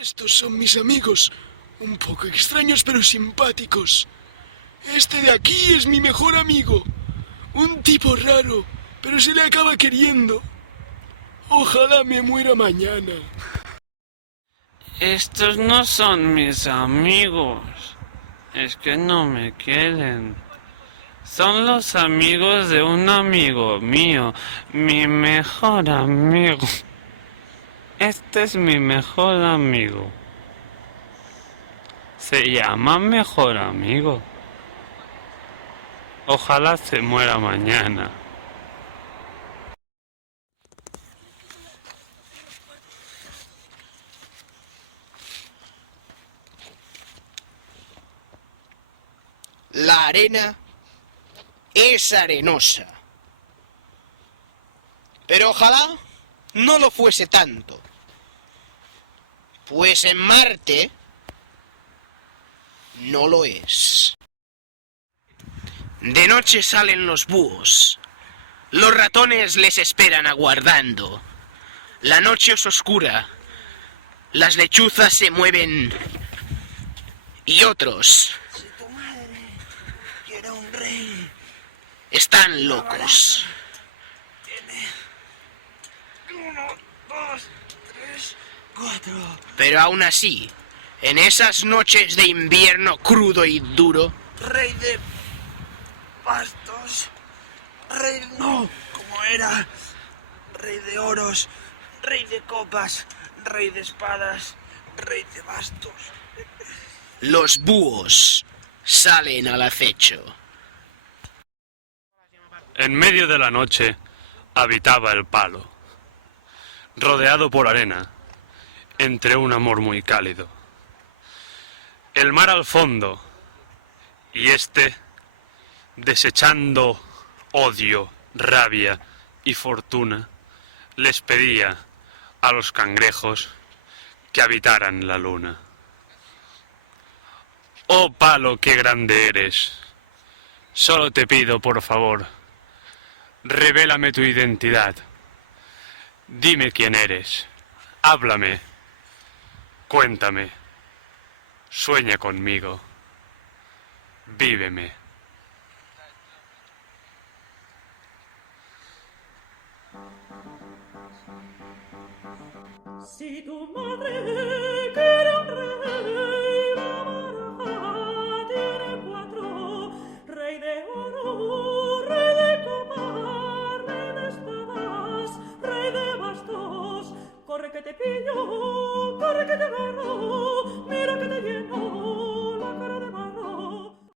Estos son mis amigos, un poco extraños pero simpáticos. Este de aquí es mi mejor amigo, un tipo raro, pero se le acaba queriendo. Ojalá me muera mañana. Estos no son mis amigos. Es que no me quieren. Son los amigos de un amigo mío, mi mejor amigo. Este es mi mejor amigo. Se llama mejor amigo. Ojalá se muera mañana. La arena es arenosa. Pero ojalá no lo fuese tanto. Pues en Marte no lo es. De noche salen los búhos. Los ratones les esperan aguardando. La noche es oscura. Las lechuzas se mueven. Y otros Si tu madre quiere un rey, están locos. tiene 1, 2, 3, 4. Pero aún así, en esas noches de invierno crudo y duro, Rey de bastos. Rey no, como era. Rey de oros. Rey de copas. Rey de espadas. Rey de bastos. los búhos salen al acecho. En medio de la noche habitaba el palo, rodeado por arena, entre un amor muy cálido. El mar al fondo, y este, desechando odio, rabia y fortuna, les pedía a los cangrejos que habitaran la luna. Oh palo, qué grande eres. Solo te pido, por favor, revélame tu identidad. Dime quién eres. Háblame. Cuéntame. Sueña conmigo. Víveme. Si tu madre quiere un rey, la baraja tiene 4: rey de oro, rey de copas, rey de espadas, rey de bastos. Corre que te pillo, corre que te agarro.